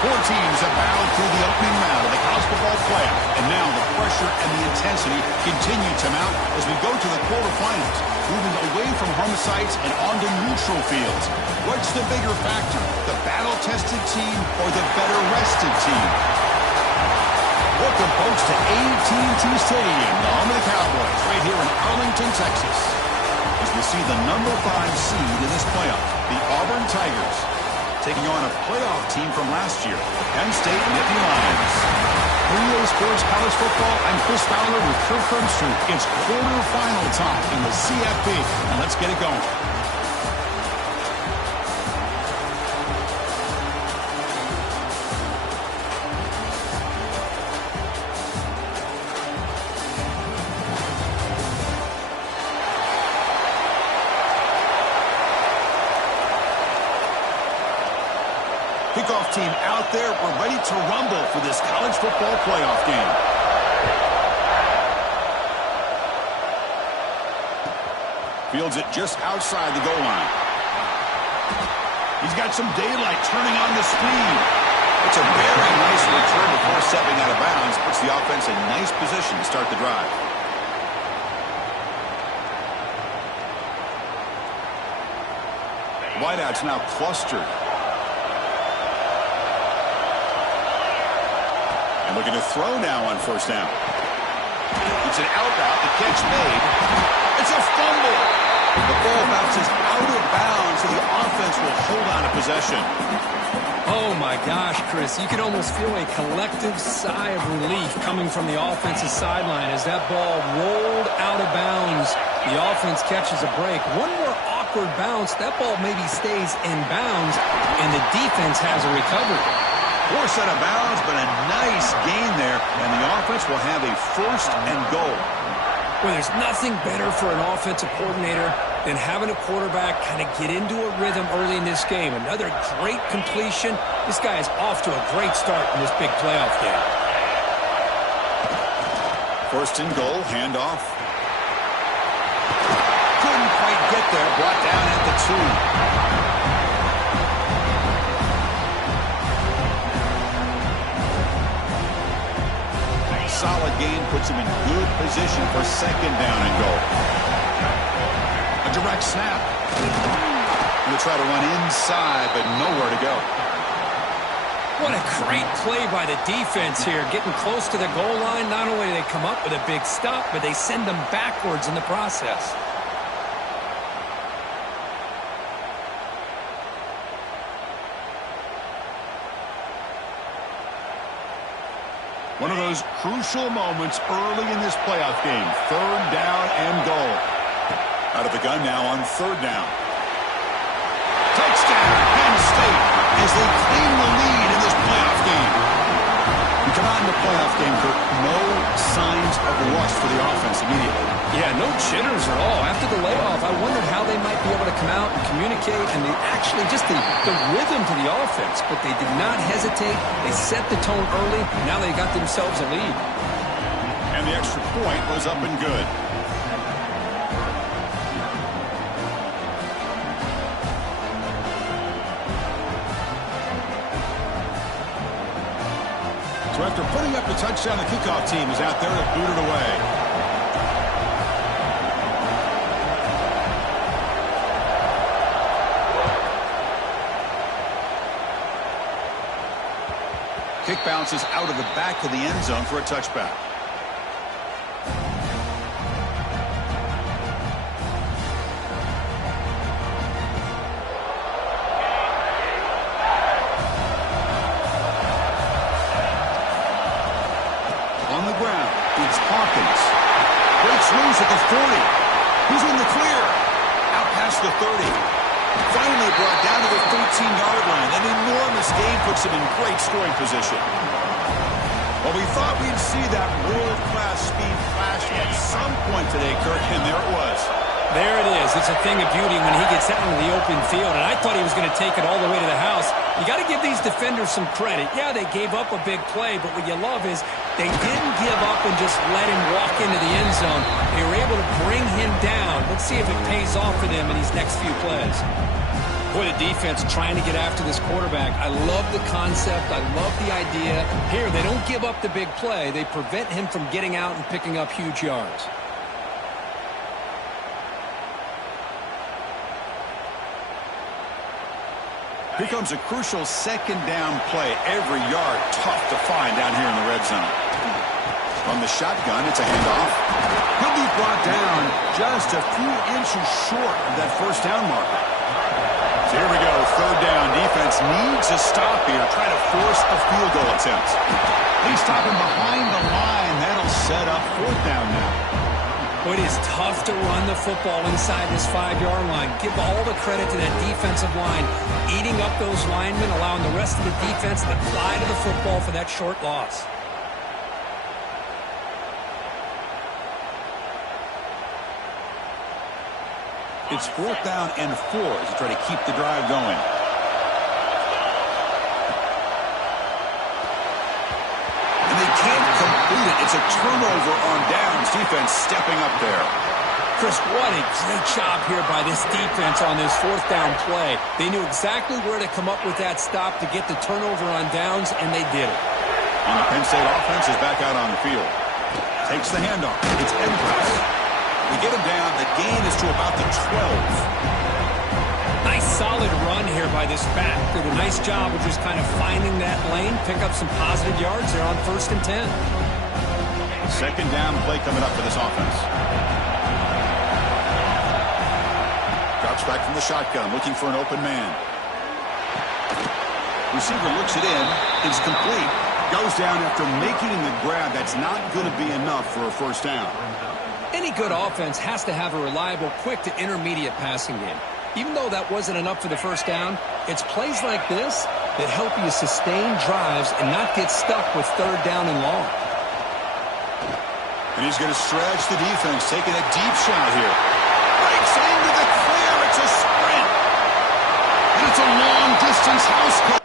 Four teams have battled through the opening round of the college football playoff, and now the pressure and the intensity continue to mount as we go to the quarterfinals, moving away from home sites and onto neutral fields. What's the bigger factor, the battle-tested team or the better-rested team? Welcome, folks, to AT&T Stadium, the home of the Cowboys, right here in Arlington, Texas. As we see the number 5 seed in this playoff, the Auburn Tigers, taking on a playoff team from last year, Penn State Nittany Lions. For EA Sports College Football, I'm Chris Fowler with Kirk Herbstreit. It's quarterfinal time in the CFP, and let's get it going. Kickoff team out there. We're ready to rumble for this college football playoff game. Fields it just outside the goal line. He's got some daylight turning on the speed. It's a very nice return before stepping out of bounds. Puts the offense in nice position to start the drive. Wideouts now clustered. And looking to throw now on first down. It's an out route. The catch made. It's a fumble. The ball bounces out of bounds, so the offense will hold on to possession. Oh, my gosh, Chris. You can almost feel a collective sigh of relief coming from the offensive sideline as that ball rolled out of bounds. The offense catches a break. One more awkward bounce. That ball maybe stays in bounds, and the defense has a recovery. Force out of bounds, but a nice gain there, and the offense will have a first and goal. Well, there's nothing better for an offensive coordinator than having a quarterback kind of get into a rhythm early in this game. Another great completion. This guy is off to a great start in this big playoff game. First and goal, handoff. Couldn't quite get there, brought down at the 2. Solid gain puts him in good position for second down and goal. A direct snap. He'll try to run inside, but nowhere to go. What a great play by the defense here. Getting close to the goal line, not only do they come up with a big stop, but they send them backwards in the process. One of those crucial moments early in this playoff game. Third down and goal. Out of the gun now on third down. Touchdown, Penn State, as they claim the lead in this playoff game. We come out in the playoff game, Kirk. No signs of rust for the offense immediately. Yeah, no jitters at all. After the layoff, I wondered how they might be able to come out and communicate and actually just the rhythm to the offense. But they did not hesitate. They set the tone early. Now they got themselves a lead. And the extra point was up and good. So after putting up the touchdown, the kickoff team is out there to boot it away. Kick bounces out of the back of the end zone for a touchback. On the ground, it's Hawkins. Breaks loose at the 40. He's in the clear. Out past the 30. Finally brought down to the 13-yard line. An enormous gain puts him in great scoring position. Well, we thought we'd see that world-class speed flash at some point today, Kirk, and there it was. There it is. It's a thing of beauty when he gets out into the open field, and I thought he was going to take it all the way to the house. You got to give these defenders some credit. Yeah, they gave up a big play, but what you love is they didn't give up and just let him walk into the end zone. They were able to bring him down. Let's see if it pays off for them in these next few plays. Boy, the defense trying to get after this quarterback. I love the concept. I love the idea. Here, they don't give up the big play. They prevent him from getting out and picking up huge yards. Here comes a crucial second down play. Every yard tough to find down here in the red zone. From the shotgun, it's a handoff. He'll be brought down just a few inches short of that first down marker. So here we go, third down. Defense needs a stop here, try to force a field goal attempt. He's stopping behind the line. That'll set up fourth down now. It is tough to run the football inside this 5-yard line. Give all the credit to that defensive line, eating up those linemen, allowing the rest of the defense to fly to the football for that short loss. It's fourth down and 4 as you try to keep the drive going. And they can't complete it. It's a turnover on downs. Defense stepping up there. Chris, what a great job here by this defense on this fourth down play. They knew exactly where to come up with that stop to get the turnover on downs, and they did it. And the Penn State offense is back out on the field. Takes the handoff. It's Edwards. We get him down. The gain is to about the 12. Nice solid run here by this back. Did a nice job of just kind of finding that lane, pick up some positive yards there on 1st and 10. Second down play coming up for this offense. Drops back from the shotgun, looking for an open man. Receiver looks it in. It's complete. Goes down after making the grab. That's not going to be enough for a first down. Any good offense has to have a reliable, quick to intermediate passing game. Even though that wasn't enough for the first down, it's plays like this that help you sustain drives and not get stuck with third down and long. And he's going to stretch the defense, taking a deep shot here. Breaks into the clear. It's a sprint. And it's a long-distance house call.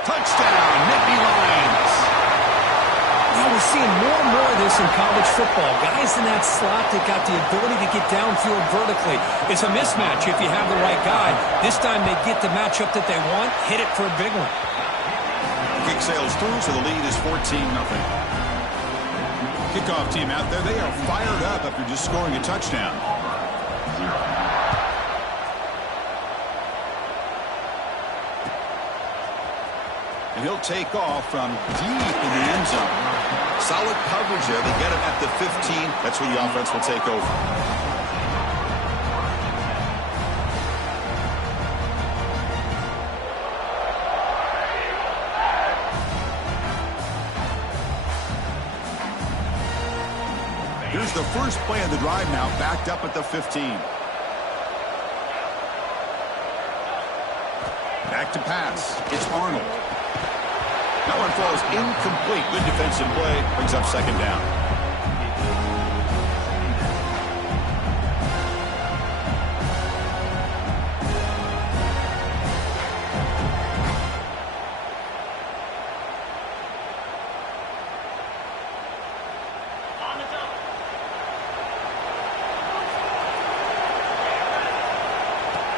Touchdown, Nittany Lions. We're seeing more and more of this in college football. Guys in that slot that got the ability to get downfield vertically. It's a mismatch if you have the right guy. This time they get the matchup that they want, hit it for a big one. Kick sails through, so the lead is 14-0. Kickoff team out there, they are fired up after just scoring a touchdown. And he'll take off from deep in the end zone. Solid coverage there. They get him at the 15. That's where the offense will take over. Here's the first play of the drive now, backed up at the 15. Back to pass. It's Arnold. That one falls incomplete. Good defensive play. Brings up second down.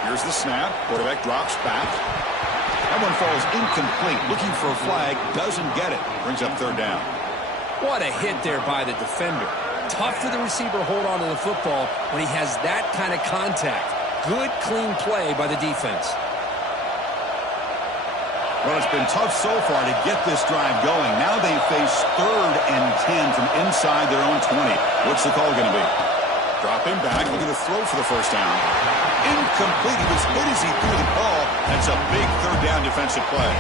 Here's the snap. Quarterback drops back. That one falls incomplete. Looking for a flag. Doesn't get it. Brings up third down. What a hit there by the defender. Tough for the receiver to hold on to the football when he has that kind of contact. Good, clean play by the defense. Well, it's been tough so far to get this drive going. Now they face 3rd and 10 from inside their own 20. What's the call going to be? Dropping back, looking to throw for the first down. Incomplete. He was hit as he threw the ball. That's a big third down defensive play.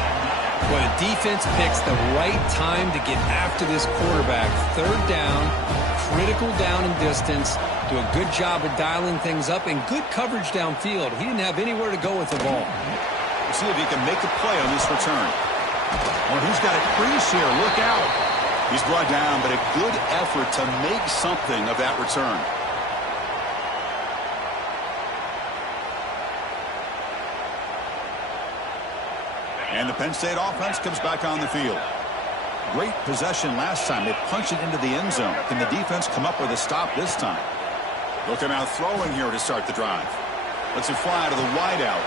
When a defense picks the right time to get after this quarterback, third down, critical down and distance, do a good job of dialing things up, and good coverage downfield. He didn't have anywhere to go with the ball. See if he can make a play on this return. Well, he's got a crease here. Look out. He's brought down, but a good effort to make something of that return. And the Penn State offense comes back on the field. Great possession last time. They punched it into the end zone. Can the defense come up with a stop this time? They'll come out throwing here to start the drive. Let's it fly to the wideout.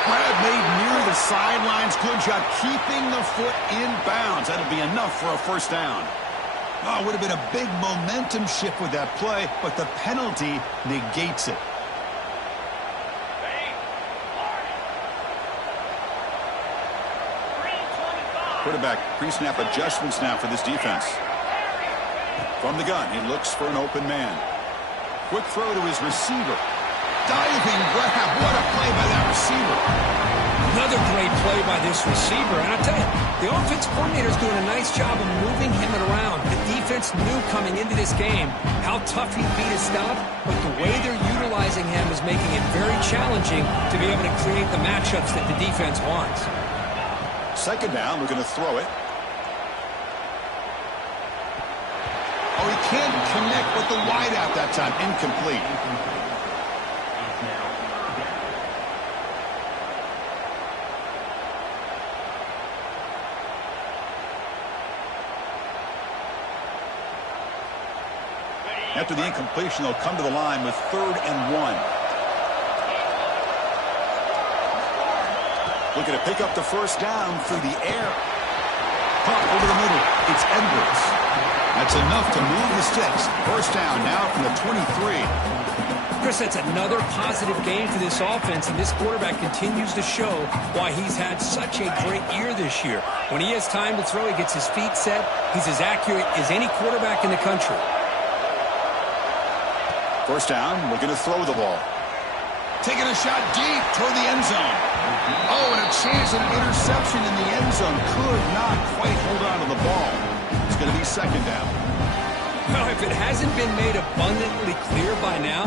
Grab made near the sidelines. Good job keeping the foot in bounds. That'll be enough for a first down. Oh, it would have been a big momentum shift with that play, but the penalty negates it. Quarterback pre-snap adjustments now for this defense. From the gun, he looks for an open man. Quick throw to his receiver. Diving grab. What a play by that receiver. Another great play by this receiver. And I'll tell you, the offense coordinator's doing a nice job of moving him around. The defense knew coming into this game how tough he'd be to stop, but the way they're utilizing him is making it very challenging to be able to create the matchups that the defense wants. Second down, we're going to throw it. Oh, he can't connect with the wideout that time. Incomplete. After the incompletion, they'll come to the line with 3rd and 1. Looking to pick up the first down through the air. Caught over the middle. It's Edwards. That's enough to move the sticks. First down now from the 23. Chris, that's another positive gain for this offense, and this quarterback continues to show why he's had such a great year this year. When he has time to throw, he gets his feet set. He's as accurate as any quarterback in the country. First down, we're going to throw the ball. Taking a shot deep toward the end zone. Oh, and a chance at an interception in the end zone. Could not quite hold on to the ball. It's going to be second down. Well, if it hasn't been made abundantly clear by now,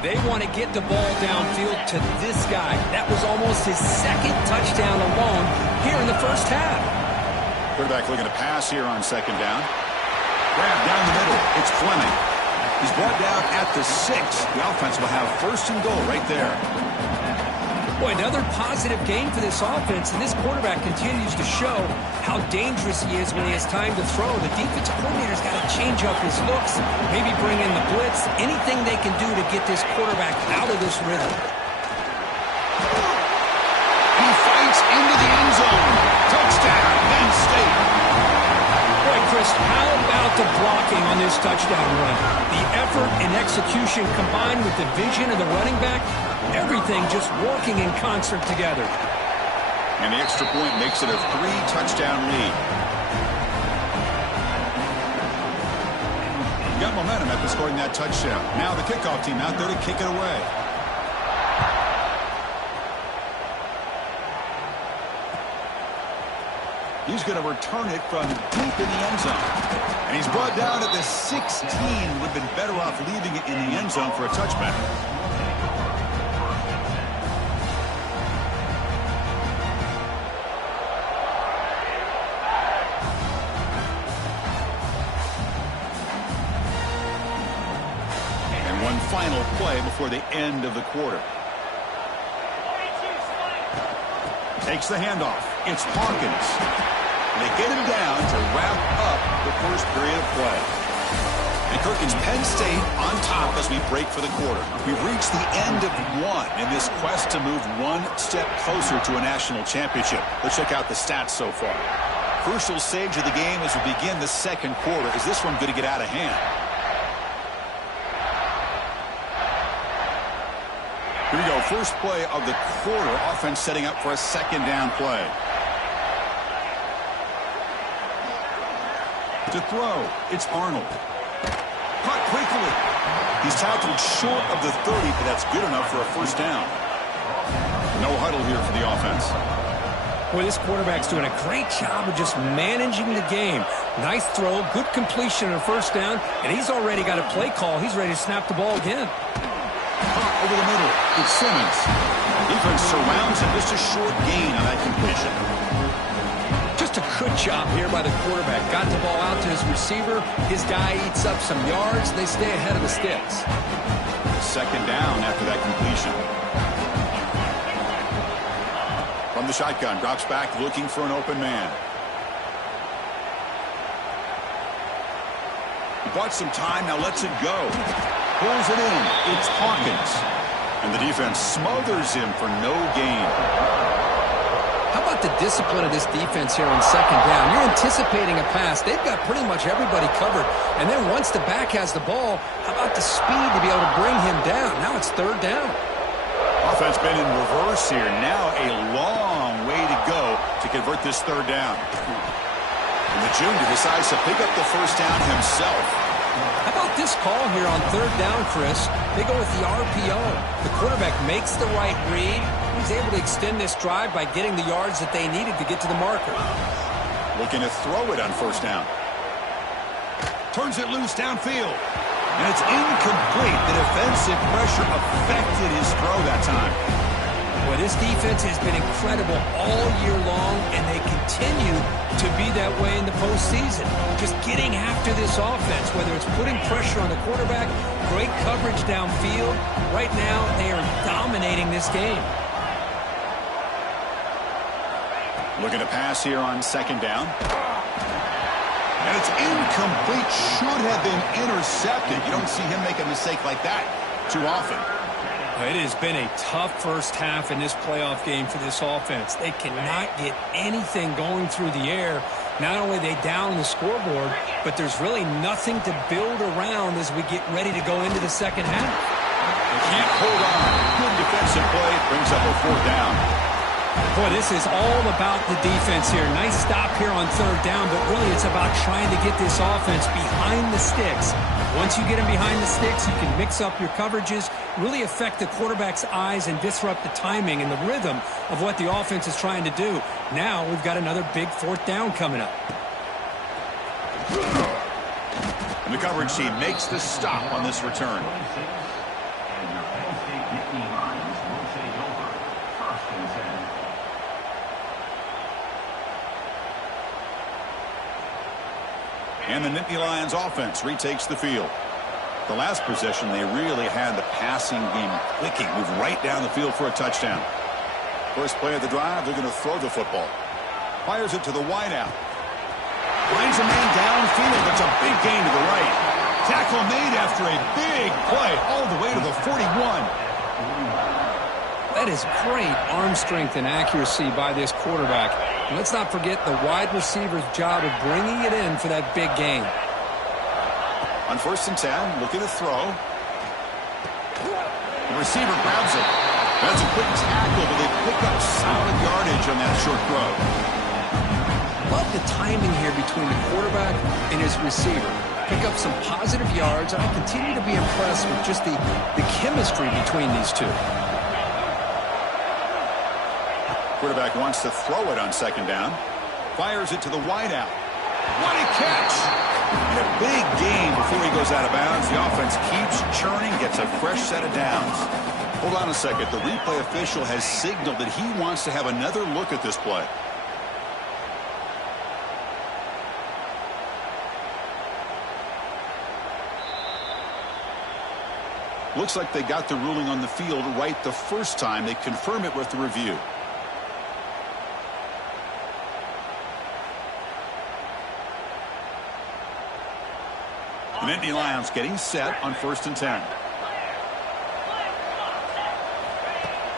they want to get the ball downfield to this guy. That was almost his second touchdown alone here in the first half. Quarterback looking to pass here on second down. Grab down the middle. It's Fleming. He's brought down at the 6. The offense will have first and goal right there. Boy, another positive game for this offense, and this quarterback continues to show how dangerous he is when he has time to throw. The defensive coordinator's got to change up his looks, maybe bring in the blitz, anything they can do to get this quarterback out of this rhythm. He fights into the end zone. Touchdown, Penn State. Boy, Chris, how about the blocking on this touchdown run? The effort and execution combined with the vision of the running back, everything just working in concert together. And the extra point makes it a 3-touchdown lead. Got momentum after scoring that touchdown. Now the kickoff team out there to kick it away. He's going to return it from deep in the end zone. And he's brought down at the 16. Would have been better off leaving it in the end zone for a touchback. And one final play before the end of the quarter. Takes the handoff. It's Hawkins. They get him down to wrap up the first period of play. And Kirk, it's Penn State on top as we break for the quarter. We've reached the end of one in this quest to move one step closer to a national championship. Let's check out the stats so far. Crucial stage of the game as we begin the second quarter. Is this one going to get out of hand? Here we go. First play of the quarter. Offense setting up for a second down play. To throw, it's Arnold. Caught quickly. He's tackled short of the 30, but that's good enough for a first down. No huddle here for the offense. Boy, this quarterback's doing a great job of just managing the game. Nice throw, good completion on a first down, and he's already got a play call. He's ready to snap the ball again. Caught over the middle. It's Simmons. Defense surrounds him. Just a short gain on that completion. Just a good job here by the quarterback. Got the ball out to his receiver. His guy eats up some yards. They stay ahead of the sticks. Second down after that completion. From the shotgun, drops back looking for an open man. He bought some time, now lets it go. Pulls it in. It's Hawkins. And the defense smothers him for no gain. How about the discipline of this defense here on second down? You're anticipating a pass. They've got pretty much everybody covered. And then once the back has the ball, how about the speed to be able to bring him down? Now it's third down. Offense been in reverse here. Now a long way to go to convert this third down. And the junior decides to pick up the first down himself. How about this call here on third down, Chris? They go with the RPO. The quarterback makes the right read. He's able to extend this drive by getting the yards that they needed to get to the marker. Looking to throw it on first down. Turns it loose downfield. And it's incomplete. The defensive pressure affected his throw that time. Well, this defense has been incredible all year long, and they continue to be that way in the postseason. Just getting after this offense, whether it's putting pressure on the quarterback, great coverage downfield. Right now, they are dominating this game. Looking to pass here on second down. And it's incomplete. Should have been intercepted. You don't see him make a mistake like that too often. It has been a tough first half in this playoff game for this offense. They cannot get anything going through the air. Not only are they down the scoreboard, but there's really nothing to build around as we get ready to go into the second half. They can't hold on. Good defensive play brings up a fourth down. Boy, this is all about the defense here. Nice stop here on third down, but really it's about trying to get this offense behind the sticks. Once you get them behind the sticks, you can mix up your coverages, really affect the quarterback's eyes and disrupt the timing and the rhythm of what the offense is trying to do. Now we've got another big fourth down coming up. And the coverage team makes the stop on this return. And the Nittany Lions offense retakes the field. The last possession, they really had the passing game clicking. Move right down the field for a touchdown. First play of the drive, they're going to throw the football. Fires it to the wideout. Finds a man downfield. That's a big gain to the right. Tackle made after a big play all the way to the 41. That is great arm strength and accuracy by this quarterback. And let's not forget the wide receiver's job of bringing it in for that big gain. On first and 10, looking to throw. The receiver grabs it. That's a quick tackle, but they pick up solid yardage on that short throw. Love the timing here between the quarterback and his receiver. Pick up some positive yards, and I continue to be impressed with just the chemistry between these two. Quarterback wants to throw it on second down. Fires it to the wideout. What a catch! And a big gain before he goes out of bounds. The offense keeps churning, gets a fresh set of downs. Hold on a second. The replay official has signaled that he wants to have another look at this play. Looks like they got the ruling on the field right the first time. They confirm it with the review. The Nittany Lions getting set on first and 10.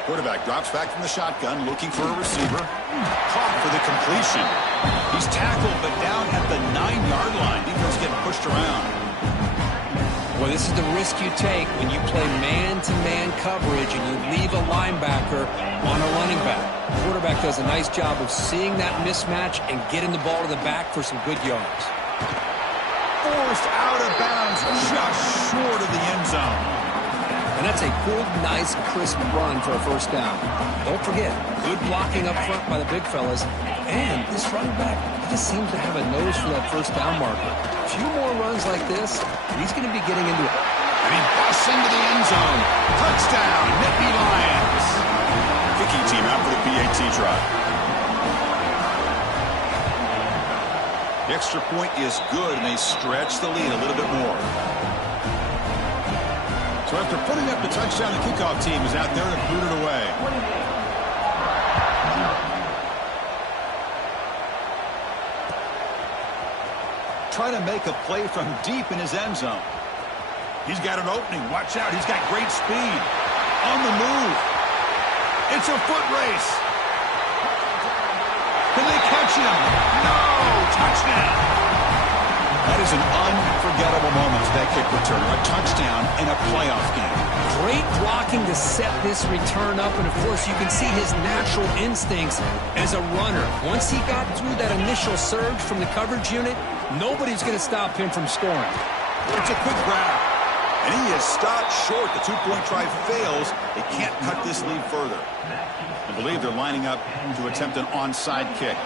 Quarterback drops back from the shotgun, looking for a receiver. Caught for the completion. He's tackled, but down at the 9-yard line. Defense getting pushed around. Well, this is the risk you take when you play man-to-man coverage and you leave a linebacker on a running back. The quarterback does a nice job of seeing that mismatch and getting the ball to the back for some good yards. Forced out of bounds, just short of the end zone. And that's a good, nice, crisp run for a first down. Don't forget, good blocking up front by the big fellas. And this running back just seems to have a nose for that first down marker. A few more runs like this, and he's going to be getting into it. And he busts into the end zone. Touchdown, Nittany Lions. kicking team out for the PAT try. The extra point is good, and they stretch the lead a little bit more. So after putting up the touchdown, the kickoff team is out there to boot it away. Trying to make a play from deep in his end zone. He's got an opening. Watch out. He's got great speed. On the move. It's a foot race. Can they catch him? No! Touchdown! That is an unforgettable moment for that kick returner. A touchdown in a playoff game. Great blocking to set this return up, and of course you can see his natural instincts as a runner. Once he got through that initial surge from the coverage unit, nobody's going to stop him from scoring. It's a quick grab, and he is stopped short. The two-point try fails. They can't cut this lead further. I believe they're lining up to attempt an onside kick.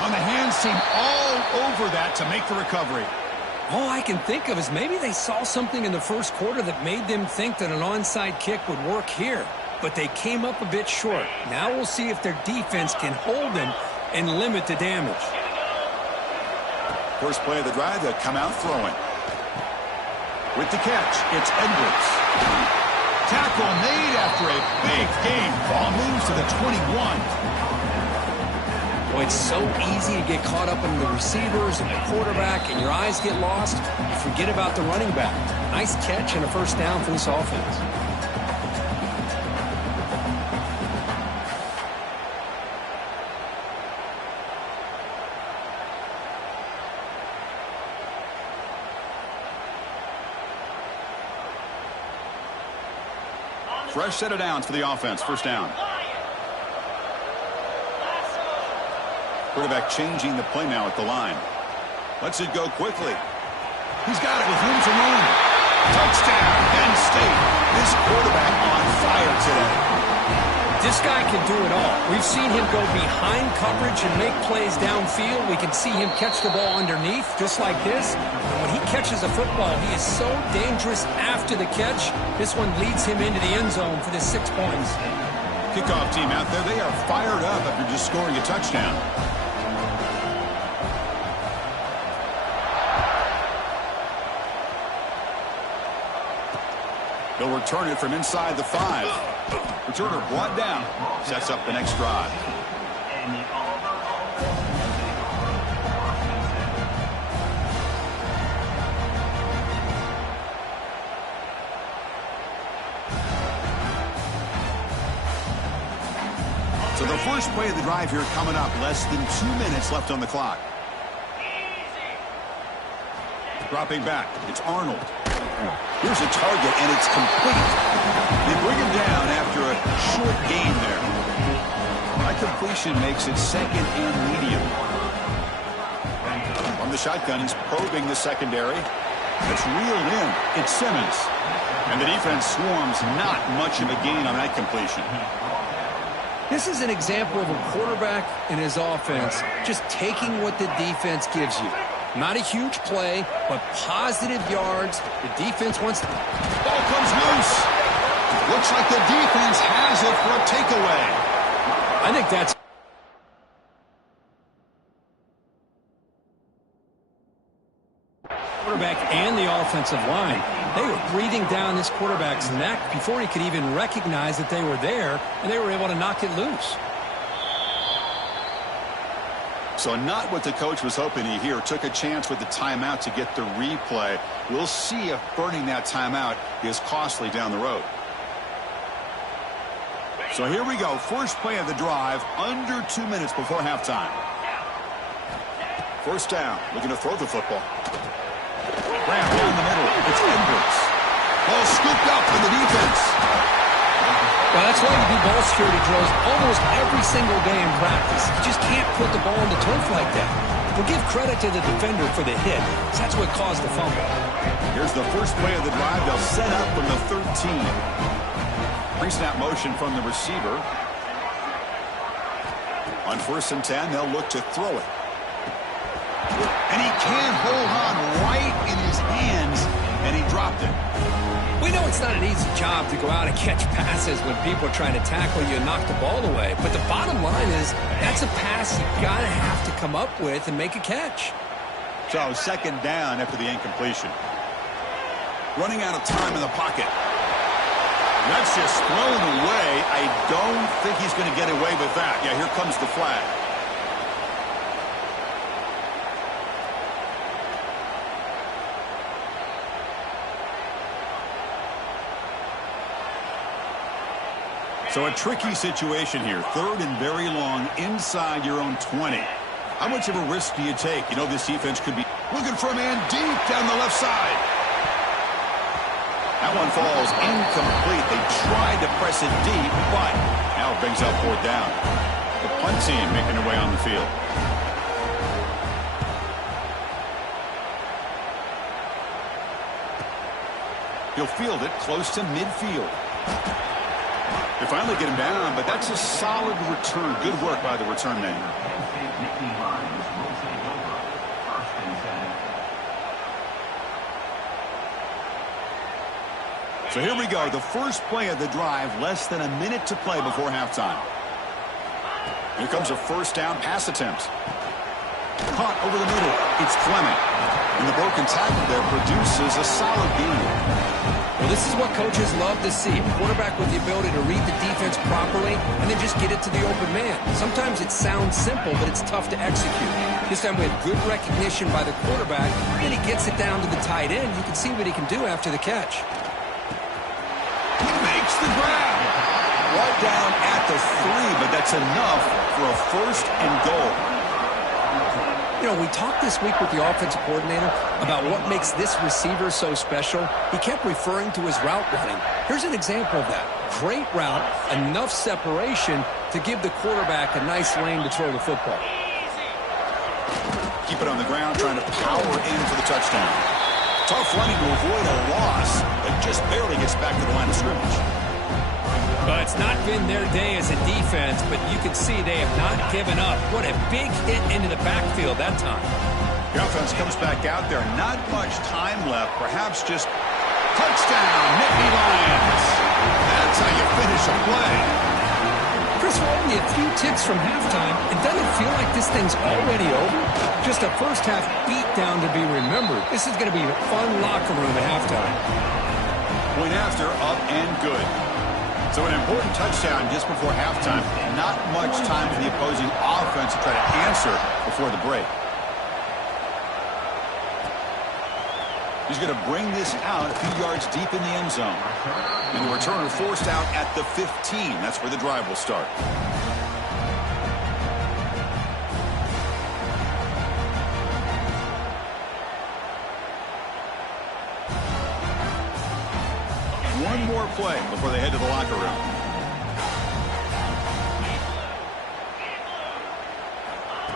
On the hands team all over that to make the recovery. All I can think of is maybe they saw something in the first quarter that made them think that an onside kick would work here. But they came up a bit short. Now we'll see if their defense can hold them and limit the damage. First play of the drive, they'll come out throwing. With the catch, it's Edwards. Tackle made after a big game. Ball moves to the 21. Boy, it's so easy to get caught up in the receivers and the quarterback, and your eyes get lost. You forget about the running back. Nice catch and a first down for this offense. Fresh set of downs for the offense. First down. Quarterback changing the play now at the line. Lets it go quickly. He's got it with room to run. Touchdown, Penn State. This quarterback on fire today. This guy can do it all. We've seen him go behind coverage and make plays downfield. We can see him catch the ball underneath, just like this. And when he catches a football, he is so dangerous after the catch. This one leads him into the end zone for the 6 points. Kickoff team out there, they are fired up after just scoring a touchdown. They'll return it from inside the 5. Returner brought down. Sets up the next drive. So the first play of the drive here coming up. Less than 2 minutes left on the clock. Dropping back. It's Arnold. Here's a target, and it's complete. They bring him down after a short gain there. That completion makes it second and medium. From the shotgun, he's probing the secondary. It's reeled in. It's Simmons. And the defense swarms. Not much of a gain on that completion. This is an example of a quarterback and his offense just taking what the defense gives you. Not a huge play, but positive yards. The defense wants to... Ball comes loose. Looks like the defense has it for a takeaway. I think that's... Quarterback and the offensive line. They were breathing down this quarterback's neck before he could even recognize that they were there, and they were able to knock it loose. So not what the coach was hoping to hear. Took a chance with the timeout to get the replay. We'll see if burning that timeout is costly down the road. So here we go. First play of the drive. Under 2 minutes before halftime. First down. Looking to throw the football. Ramp down the middle. It's Edwards. Ball scooped up for the defense. Well, that's why you do ball security drills almost every single day in practice. You just can't put the ball on the turf like that. We'll give credit to the defender for the hit. That's what caused the fumble. Here's the first play of the drive. They'll set up from the 13. Pre-snap motion from the receiver. On 1st and 10, they'll look to throw it. And he can't hold on right in his hands and he dropped it. We know it's not an easy job to go out and catch passes when people are trying to tackle you and knock the ball away. But the bottom line is that's a pass you got to have to come up with and make a catch. So second down after the incompletion. Running out of time in the pocket. That's just thrown away. I don't think he's going to get away with that. Yeah, here comes the flag. So a tricky situation here. Third and very long inside your own 20. How much of a risk do you take? You know, this defense could be looking for a man deep down the left side. That one falls incomplete. They tried to press it deep, but now it brings up fourth down. The punt team making their way on the field. He'll field it close to midfield. They finally get him down, but that's a solid return. Good work by the return man. So here we go, the first play of the drive, less than a minute to play before halftime. Here comes a first down pass attempt. Caught over the middle, it's Fleming. And the broken tackle there produces a solid gain. Well, this is what coaches love to see. A quarterback with the ability to read the defense properly and then just get it to the open man. Sometimes it sounds simple, but it's tough to execute. This time we have good recognition by the quarterback, and then he gets it down to the tight end. You can see what he can do after the catch. He makes the grab. Right down at the 3, but that's enough for a first and goal. You know, we talked this week with the offensive coordinator about what makes this receiver so special. He kept referring to his route running. Here's an example of that. Great route, enough separation to give the quarterback a nice lane to throw the football. Keep it on the ground, trying to power in for the touchdown. Tough running to avoid a loss, but just barely gets back to the line of scrimmage. Well, it's not been their day as a defense, but you can see they have not given up. What a big hit into the backfield that time. The offense comes back out there. Not much time left. Perhaps just touchdown, Nittany Lions. That's how you finish a play. Chris, we're only a few ticks from halftime. It doesn't feel like this thing's already over. Just a first-half beatdown to be remembered. This is going to be a fun locker room at halftime. Point after, up and good. So an important touchdown just before halftime. Not much time for the opposing offense to try to answer before the break. He's going to bring this out a few yards deep in the end zone. And the returner forced out at the 15. That's where the drive will start. One more play before they head to the locker room.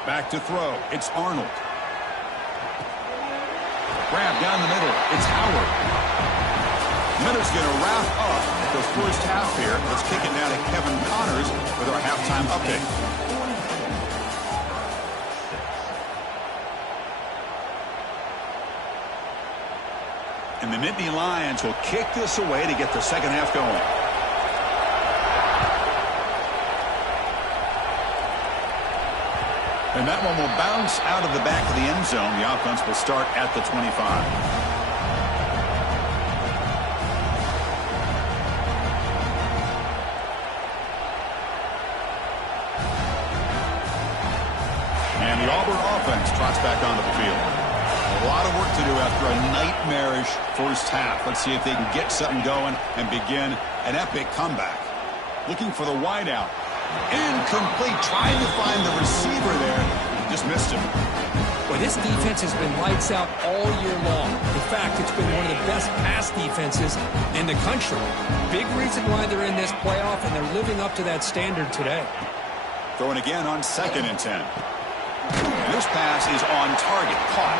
Back to throw. It's Arnold. Grab down the middle. It's Howard. Miller's going to wrap up the first half here. Let's kick it now to Kevin Connors with our halftime update. And the Nittany Lions will kick this away to get the second half going. And that one will bounce out of the back of the end zone. The offense will start at the 25. And the Auburn offense trots back onto the field. A lot of work to do after a nightmarish first half. Let's see if they can get something going and begin an epic comeback. Looking for the wideout. Incomplete. Trying to find the receiver there. Just missed him. Well, this defense has been lights out all year long. In fact, it's been one of the best pass defenses in the country. Big reason why they're in this playoff, and they're living up to that standard today. Throwing again on 2nd and 10. And this pass is on target. Caught.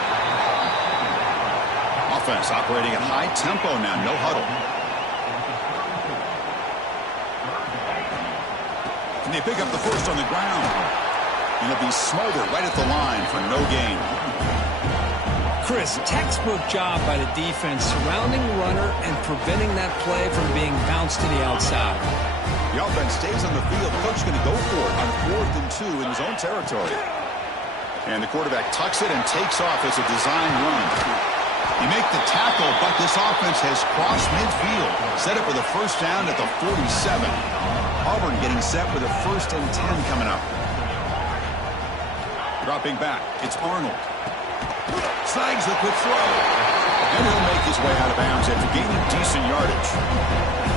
Offense operating at high tempo now. No huddle. Can they pick up the first on the ground? And it'll be smothered right at the line for no gain. Chris, textbook job by the defense surrounding the runner and preventing that play from being bounced to the outside. The offense stays on the field. Coach is going to go for it on 4th and 2 in his own territory. And the quarterback tucks it and takes off as a design run. You make the tackle, but this offense has crossed midfield. Set it for the first down at the 47. Auburn getting set with a 1st and 10 coming up. Dropping back, it's Arnold. Snags the quick throw. And he'll make his way out of bounds after gaining decent yardage.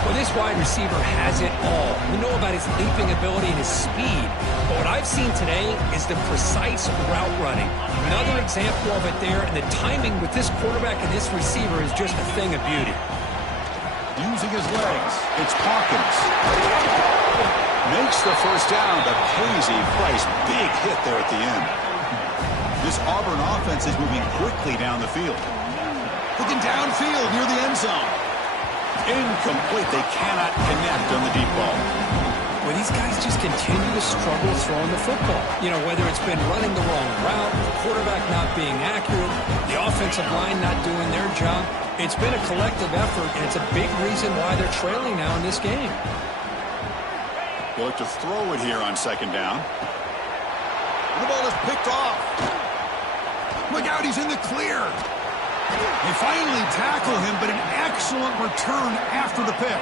Well, this wide receiver has it all. We know about his leaping ability and his speed. But what I've seen today is the precise route running. Another example of it there, and the timing with this quarterback and this receiver is just a thing of beauty. Using his legs, it's Hawkins. Makes the first down, but pays a price. Big hit there at the end. This Auburn offense is moving quickly down the field. Looking downfield near the end zone. Incomplete. They cannot connect on the deep ball. Well, these guys just continue to struggle throwing the football. You know, whether it's been running the wrong route, the quarterback not being accurate, the offensive line not doing their job. It's been a collective effort, and it's a big reason why they're trailing now in this game. They'll look to throw it here on 2nd down. The ball is picked off. Look out, he's in the clear. They finally tackle him, but an excellent return after the pick.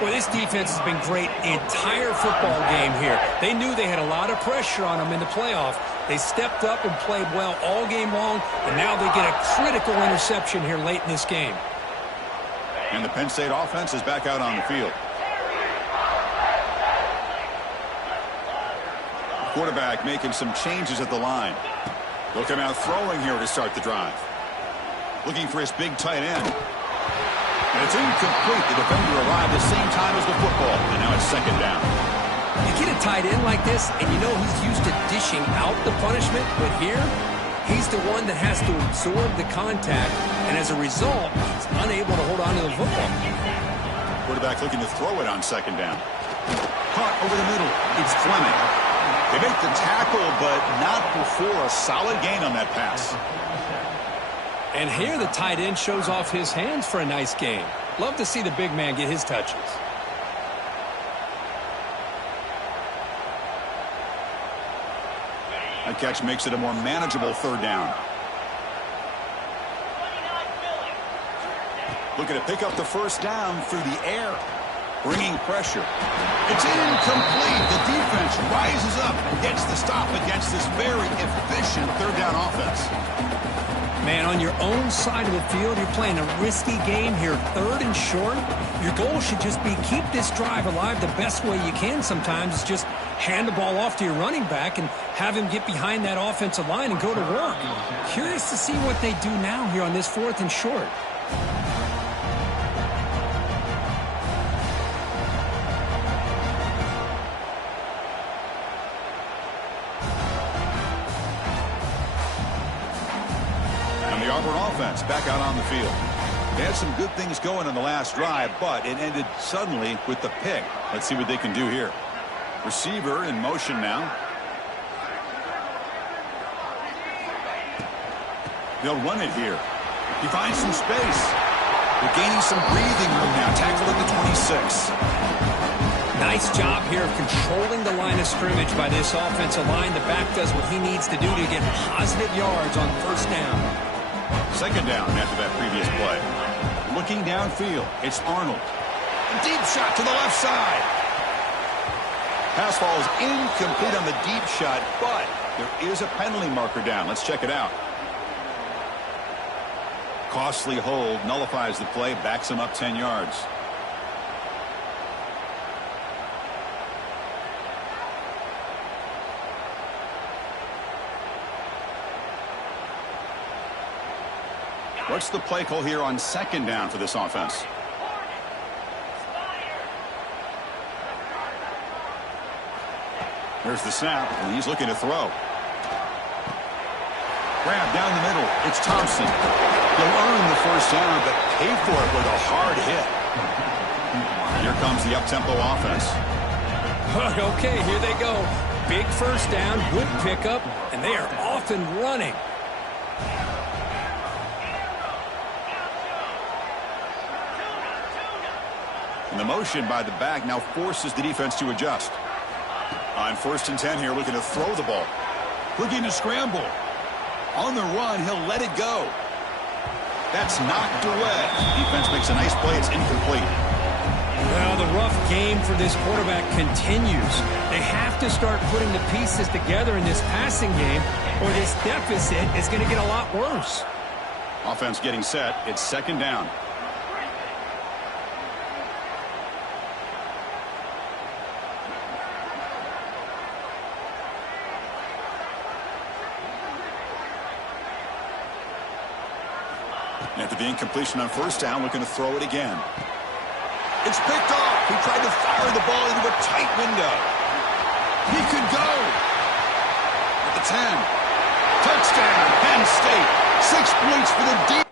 Well, this defense has been great the entire football game here. They knew they had a lot of pressure on them in the playoff. They stepped up and played well all game long, and now they get a critical interception here late in this game. And the Penn State offense is back out on the field. Quarterback making some changes at the line. They'll come out throwing here to start the drive. Looking for his big tight end. And it's incomplete. The defender arrived the same time as the football. And now it's 2nd down. You get a tight end like this, and you know he's used to dishing out the punishment. But here, he's the one that has to absorb the contact. And as a result, he's unable to hold on to the football. Quarterback looking to throw it on 2nd down. Caught over the middle. It's Fleming. They make the tackle, but not before a solid gain on that pass. And here the tight end shows off his hands for a nice game. Love to see the big man get his touches. That catch makes it a more manageable 3rd down. Looking to pick up the first down through the air. Bringing pressure. It's incomplete. The defense rises up and gets the stop against this very efficient 3rd down offense. Man, on your own side of the field, you're playing a risky game here. 3rd and short. Your goal should just be keep this drive alive the best way you can sometimes. Is just hand the ball off to your running back and have him get behind that offensive line and go to work. Curious to see what they do now here on this 4th and short. Offense back out on the field. They had some good things going on the last drive, but it ended suddenly with the pick. Let's see what they can do here. Receiver in motion now. They'll run it here. He finds some space. They're gaining some breathing room now. Tackled at the 26. Nice job here of controlling the line of scrimmage by this offensive line. The back does what he needs to do to get positive yards on 1st down. 2nd down after that previous play. Looking downfield, it's Arnold. A deep shot to the left side. Pass ball is incomplete on the deep shot, but there is a penalty marker down. Let's check it out. Costly hold, nullifies the play, backs him up 10 yards. What's the play call here on 2nd down for this offense? There's the snap, and he's looking to throw. Grab down the middle. It's Thompson. He'll earn the first down, but pay for it with a hard hit. Here comes the up-tempo offense. Okay, here they go. Big first down, good pickup, and they are off and running. And the motion by the back now forces the defense to adjust. On 1st and 10 here, looking to throw the ball. Looking to scramble. On the run, he'll let it go. That's knocked away. Defense makes a nice play. It's incomplete. Well, the rough game for this quarterback continues. They have to start putting the pieces together in this passing game, or this deficit is going to get a lot worse. Offense getting set. It's 2nd down. After the incompletion on 1st down, looking to throw it again. It's picked off. He tried to fire the ball into a tight window. He could go. At the 10. Touchdown, Penn State. 6 points for the defense.